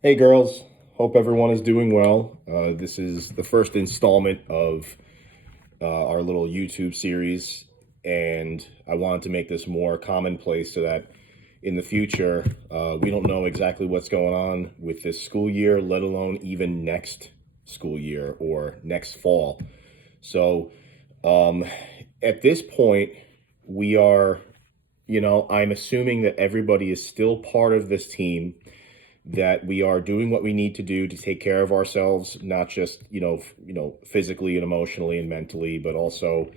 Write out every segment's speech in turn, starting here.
Hey girls, hope everyone is doing well. This is the first installment of our little YouTube series, and I wanted to make this more commonplace so that in the future, we don't know exactly what's going on with this school year, let alone even next school year or next fall. So um, at this point, we are, I'm assuming that everybody is still part of this team, that we are doing what we need to do to take care of ourselves, not just physically and emotionally and mentally, but also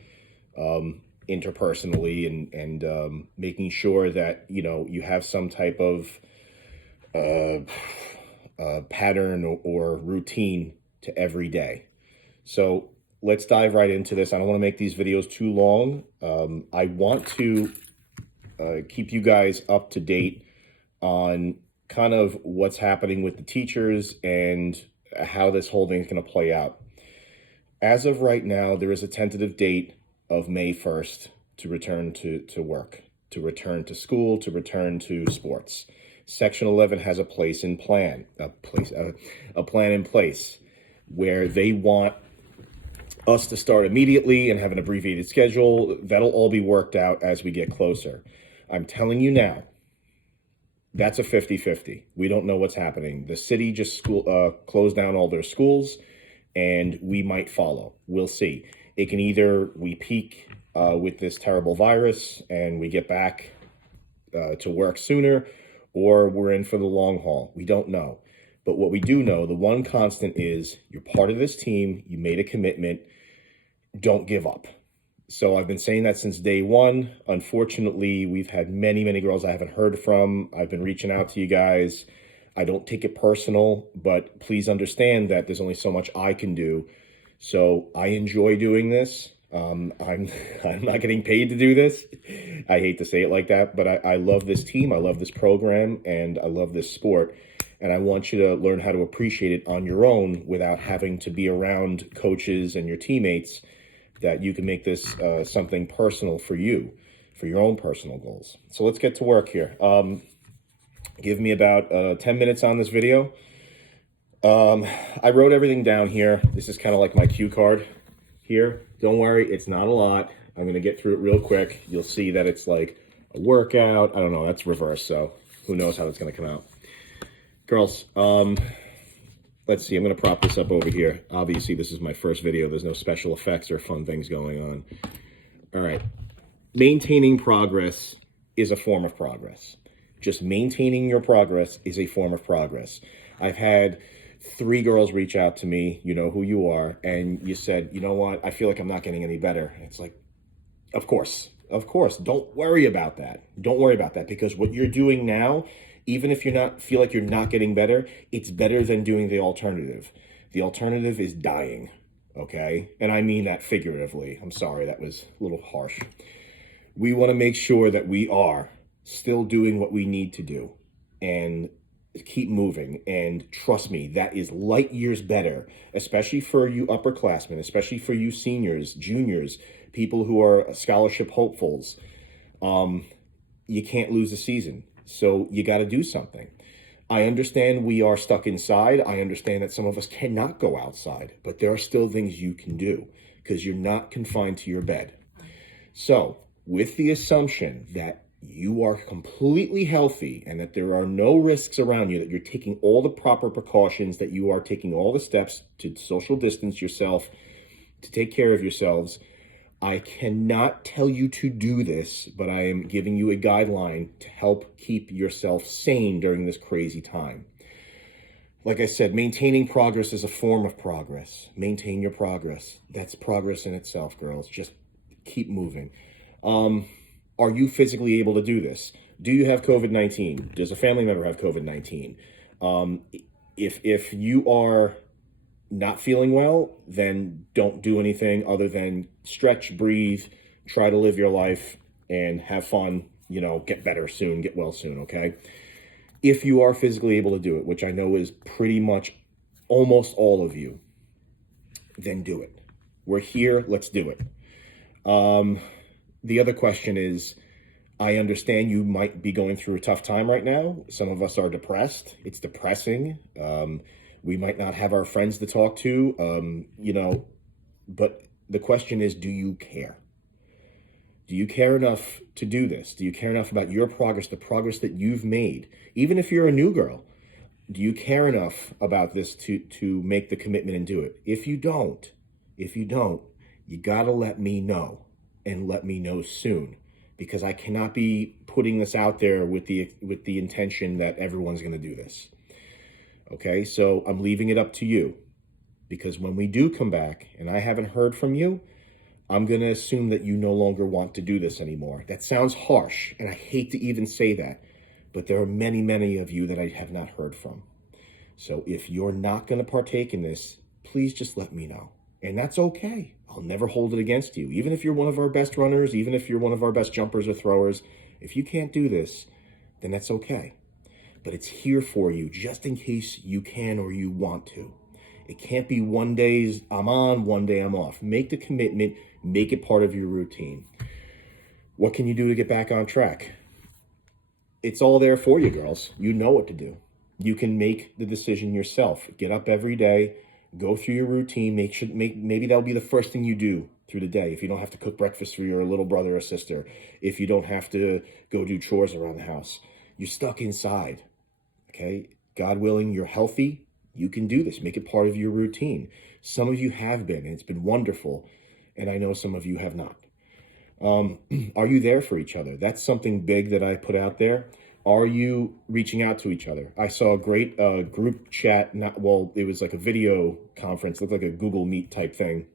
interpersonally, and making sure that you have some type of pattern or routine to every day. So let's dive right into this. I don't want to make these videos too long. I want to keep you guys up to date on kind of what's happening with the teachers and how this whole thing is going to play out. As of right now, there is a tentative date of May 1st to return to work, to return to school, to return to sports. Section 11 has a plan in place where they want us to start immediately and have an abbreviated schedule. That'll all be worked out as we get closer. I'm telling you now, that's a 50-50. We don't know what's happening. The city just closed down all their schools, and we might follow. We'll see. It can either we peak with this terrible virus and we get back to work sooner, or we're in for the long haul. We don't know. But what we do know, the one constant is you're part of this team. You made a commitment. Don't give up. So I've been saying that since day one. Unfortunately, we've had many, many girls I haven't heard from. I've been reaching out to you guys. I don't take it personal, but please understand that there's only so much I can do. So I enjoy doing this. I'm I'm not getting paid to do this. I hate to say it like that, but I love this team. I love this program, and I love this sport. And I want you to learn how to appreciate it on your own without having to be around coaches and your teammates, that you can make this something personal for you, for your own personal goals. So let's get to work here. Give me about 10 minutes on this video. I wrote everything down here. This is kind of like my cue card here. Don't worry, it's not a lot. I'm going to get through it real quick. You'll see that it's like a workout. I don't know, that's reverse, so who knows how it's going to come out. Girls, let's see, I'm going to prop this up over here. Obviously, this is my first video. There's no special effects or fun things going on. All right. Maintaining progress is a form of progress. Just maintaining your progress is a form of progress. I've had 3 girls reach out to me, you know who you are, and you said, you know what, I feel like I'm not getting any better. It's like, of course, don't worry about that. Don't worry about that, because what you're doing now, even if feel like you're not getting better, it's better than doing the alternative. The alternative is dying, okay? And I mean that figuratively. I'm sorry, that was a little harsh. We want to make sure that we are still doing what we need to do and keep moving. And trust me, that is light years better, especially for you upperclassmen, especially for you seniors, juniors, people who are scholarship hopefuls. You can't lose a season. So you got to do something. I understand we are stuck inside. I understand that some of us cannot go outside, but there are still things you can do because you're not confined to your bed. So with the assumption that you are completely healthy and that there are no risks around you, that you're taking all the proper precautions, that you are taking all the steps to social distance yourself, to take care of yourselves, I cannot tell you to do this, but I am giving you a guideline to help keep yourself sane during this crazy time. Like I said, maintaining progress is a form of progress. Maintain your progress. That's progress in itself, girls. Just keep moving. Are you physically able to do this? Do you have COVID-19? Does a family member have COVID-19? If you are not feeling well, then don't do anything other than stretch, breathe, try to live your life and have fun, get better soon, get well soon, okay? If you are physically able to do it, which I know is pretty much almost all of you, then do it. We're here, let's do it. The other question is, I understand you might be going through a tough time right now. Some of us are depressed. It's depressing. We might not have our friends to talk to, but the question is, do you care? Do you care enough to do this? Do you care enough about your progress, the progress that you've made? Even if you're a new girl, do you care enough about this to make the commitment and do it? If you don't, you gotta let me know, and let me know soon, because I cannot be putting this out there with the intention that everyone's gonna do this. Okay, so I'm leaving it up to you, because when we do come back and I haven't heard from you, I'm going to assume that you no longer want to do this anymore. That sounds harsh, and I hate to even say that, but there are many, many of you that I have not heard from. So if you're not going to partake in this, please just let me know. And that's okay. I'll never hold it against you. Even if you're one of our best runners, even if you're one of our best jumpers or throwers, if you can't do this, then that's okay. But it's here for you just in case you can or you want to. It can't be one day I'm on, one day I'm off. Make the commitment, make it part of your routine. What can you do to get back on track? It's all there for you, girls. You know what to do. You can make the decision yourself. Get up every day, go through your routine, maybe that'll be the first thing you do through the day. If you don't have to cook breakfast for your little brother or sister, if you don't have to go do chores around the house, you're stuck inside, okay? God willing, you're healthy. You can do this. Make it part of your routine. Some of you have been, and it's been wonderful. And I know some of you have not. Are you there for each other? That's something big that I put out there. Are you reaching out to each other? I saw a great group chat. It was like a video conference. It looked like a Google Meet type thing.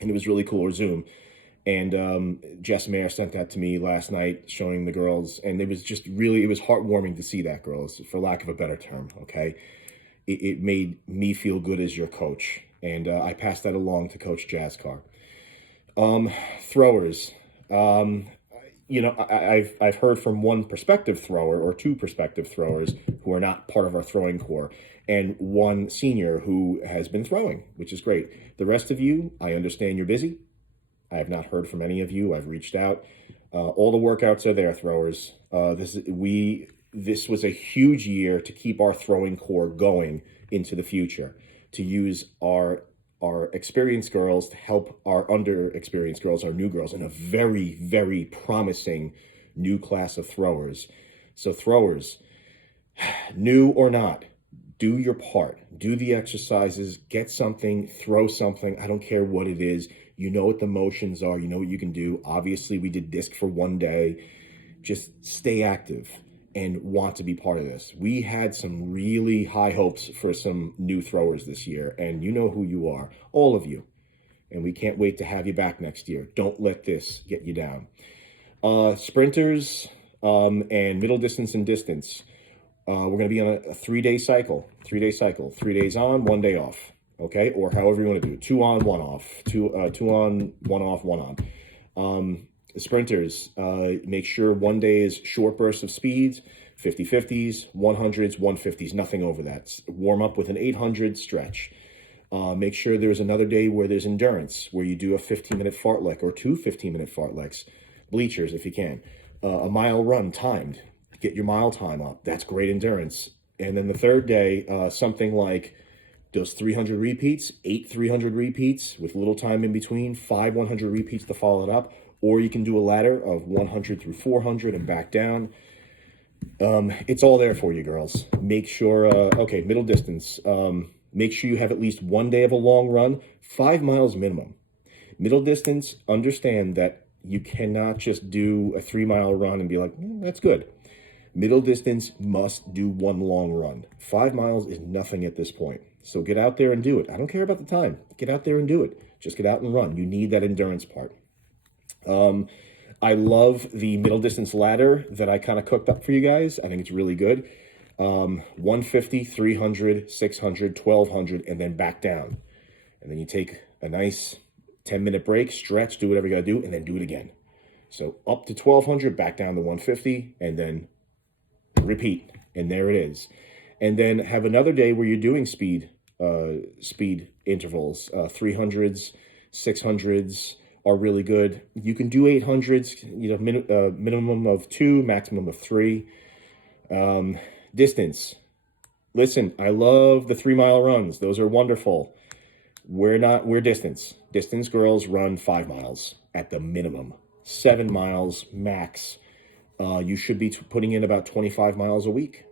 And it was really cool, or Zoom. And Jess Mayer sent that to me last night, showing the girls. And it was heartwarming to see that, girls, for lack of a better term, okay? It made me feel good as your coach. And I passed that along to Coach Jazzcar. Throwers. I've heard from one prospective thrower or two prospective throwers who are not part of our throwing core, and one senior who has been throwing, which is great. The rest of you, I understand you're busy. I have not heard from any of you. I've reached out. All the workouts are there, throwers. This was a huge year to keep our throwing core going into the future, to use our experienced girls to help our underexperienced girls, our new girls, in a very, very promising new class of throwers. So throwers, new or not, do your part. Do the exercises, get something, throw something. I don't care what it is. You know what the motions are. You know what you can do. Obviously, we did disc for one day. Just stay active and want to be part of this. We had some really high hopes for some new throwers this year, and you know who you are, all of you. And we can't wait to have you back next year. Don't let this get you down. Sprinters and middle distance and distance. We're going to be on a 3-day cycle. 3 days on, 1 day off. Okay, or however you want to do it. 2 on, 1 off. Two on, 1 off, 1 on. Sprinters, make sure 1 day is short bursts of speeds, 50-50s, 100s, 150s, nothing over that. Warm up with an 800 stretch. Make sure there's another day where there's endurance, where you do a 15-minute fartlek or 2 15-minute fartleks. Bleachers, if you can. A mile run timed. Get your mile time up. That's great endurance. And then the third day, something like those 300 repeats, 8 300 repeats with little time in between, 5 100 repeats to follow it up. Or you can do a ladder of 100 through 400 and back down. It's all there for you, girls. Make sure, okay, middle distance. Make sure you have at least 1 day of a long run, 5 miles minimum. Middle distance, understand that you cannot just do a 3-mile run and be like, that's good. Middle distance must do 1 long run. 5 miles is nothing at this point. So get out there and do it. I don't care about the time. Get out there and do it. Just get out and run. You need that endurance part. I love the middle distance ladder that I kind of cooked up for you guys. I think it's really good. 150, 300, 600, 1200, and then back down. And then you take a nice 10-minute break, stretch, do whatever you got to do, and then do it again. So up to 1200, back down to 150, and then repeat. And there it is. And then have another day where you're doing speed intervals, 300s, 600s, are really good. You can do 800s, minimum of 2, maximum of 3. Distance. Listen, I love the 3-mile runs. Those are wonderful. We're distance. Distance girls run 5 miles at the minimum. 7 miles max. You should be putting in about 25 miles a week.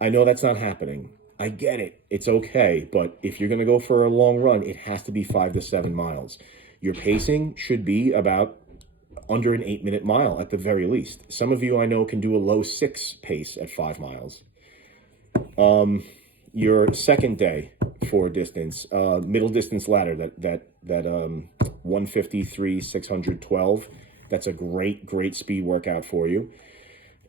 I know that's not happening. I get it. It's okay. But if you're going to go for a long run, it has to be 5 to 7 miles. Your pacing should be about under an 8-minute mile at the very least. Some of you I know can do a low 6 pace at 5 miles. Your second day for distance, middle distance ladder, that 153, 612, that's a great speed workout for you.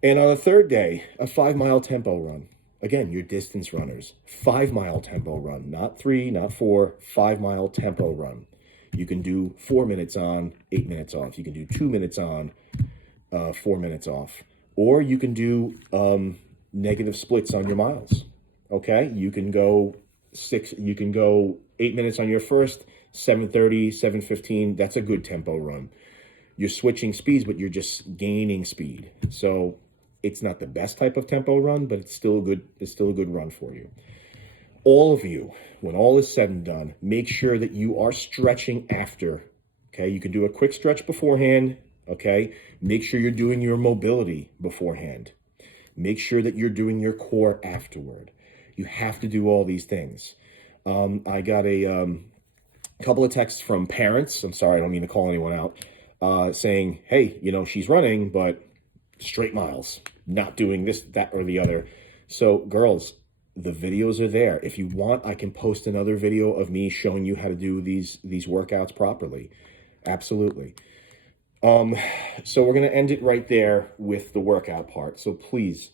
And on the third day, a 5-mile tempo run. Again, your distance runners, 5-mile tempo run, not 3, not 4, 5-mile tempo run. You can do 4 minutes on, 8 minutes off. You can do 2 minutes on, 4 minutes off. Or you can do negative splits on your miles. Okay, you can go 8 minutes on your first, 7:30, 7:15. That's a good tempo run. You're switching speeds, but you're just gaining speed. So it's not the best type of tempo run, but it's still a good run for you. All of you, when all is said and done, make sure that you are stretching after. Okay, you can do a quick stretch beforehand. Okay, make sure you're doing your mobility beforehand. Make sure that you're doing your core afterward. You have to do all these things. I got a couple of texts from parents. I'm sorry, I don't mean to call anyone out, saying, hey, she's running, but straight miles, not doing this, that, or the other. So girls, the videos are there. If you want, I can post another video of me showing you how to do these workouts properly. Absolutely. So we're going to end it right there with the workout part. So please,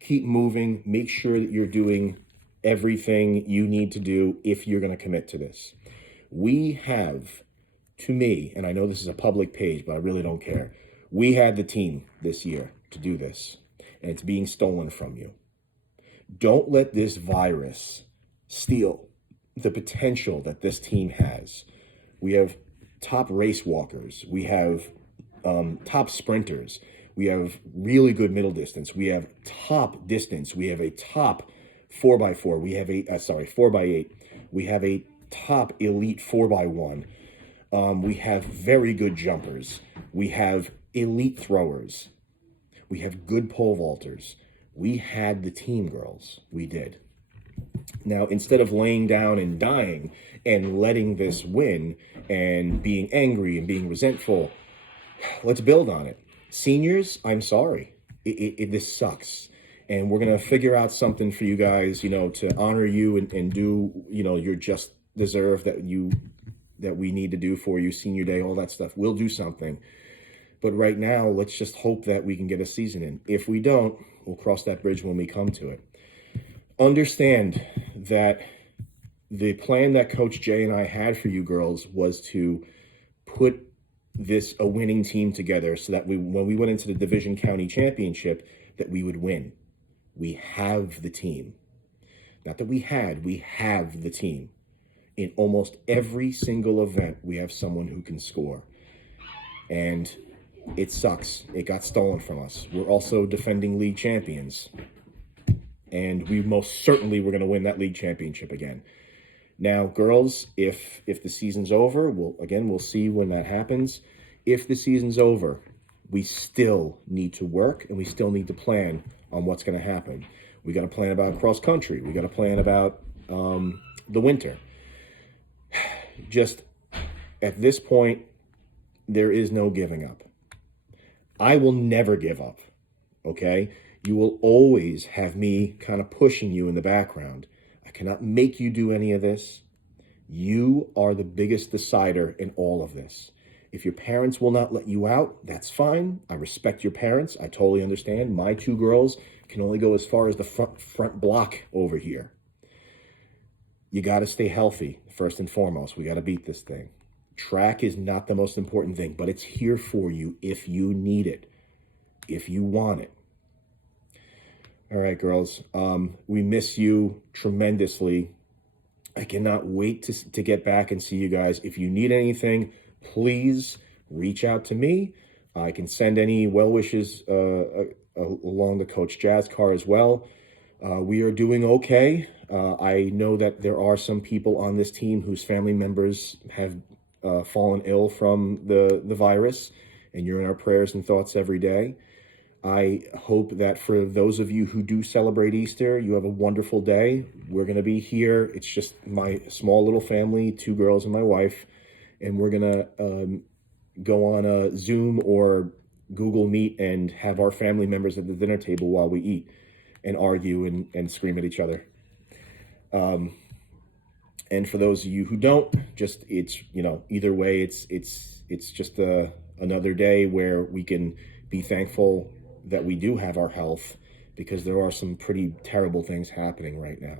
keep moving. Make sure that you're doing everything you need to do if you're going to commit to this. We have, to me, and I know this is a public page, but I really don't care. We had the team this year to do this, and it's being stolen from you. Don't let this virus steal the potential that this team has. We have top race walkers. We have top sprinters. We have really good middle distance. We have top distance. We have a top 4x4. We have a 4x8. We have a top elite 4x1. We have very good jumpers. We have elite throwers. We have good pole vaulters. We had the team, girls. We did. Now, instead of laying down and dying and letting this win and being angry and being resentful, let's build on it. Seniors, I'm sorry. This sucks. And we're going to figure out something for you guys, to honor you and do, your just deserve that we need to do for you, senior day, all that stuff. We'll do something. But right now, let's just hope that we can get a season in. If we don't, we'll cross that bridge when we come to it. Understand that the plan that Coach Jay and I had for you girls was to put a winning team together so that when we went into the Division County Championship, that we would win. We have the team. Not that we have the team. In almost every single event, we have someone who can score. And it sucks. It got stolen from us. We're also defending league champions. And we most certainly were going to win that league championship again. Now, girls, if the season's over, we'll see when that happens. If the season's over, we still need to work and we still need to plan on what's going to happen. We got to plan about cross country. We got to plan about the winter. Just at this point, there is no giving up. I will never give up, okay? You will always have me kind of pushing you in the background. I cannot make you do any of this. You are the biggest decider in all of this. If your parents will not let you out, that's fine. I respect your parents. I totally understand. My 2 girls can only go as far as the front block over here. You got to stay healthy, first and foremost. We got to beat this thing. Track is not the most important thing, but it's here for you if you need it, if you want it. All right, girls. We miss you tremendously. I cannot wait to get back and see you guys. If you need anything, please reach out to me. I can send any well wishes along the Coach Jazz car as well. We are doing okay. I know that there are some people on this team whose family members have fallen ill from the virus, and you're in our prayers and thoughts every day. I hope that for those of you who do celebrate Easter, you have a wonderful day. We're going to be here. It's just my small little family, 2 girls and my wife, and we're going to go on a Zoom or Google Meet and have our family members at the dinner table while we eat and argue and scream at each other. And for those of you who don't, just it's, you know, either way, it's just another day where we can be thankful that we do have our health, because there are some pretty terrible things happening right now.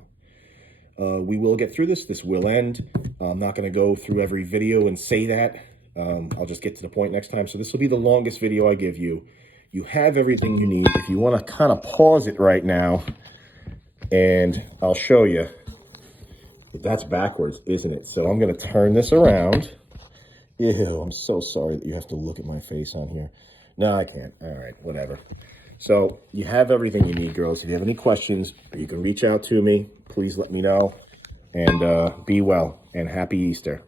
We will get through this. This will end. I'm not going to go through every video and say that. I'll just get to the point next time. So this will be the longest video I give you. You have everything you need. If you want to kind of pause it right now, and I'll show you. That's backwards, isn't it? So I'm going to turn this around. Ew, I'm so sorry that you have to look at my face on here. No, I can't. All right, whatever. So you have everything you need, girls. If you have any questions, you can reach out to me. Please let me know. And be well, and happy Easter.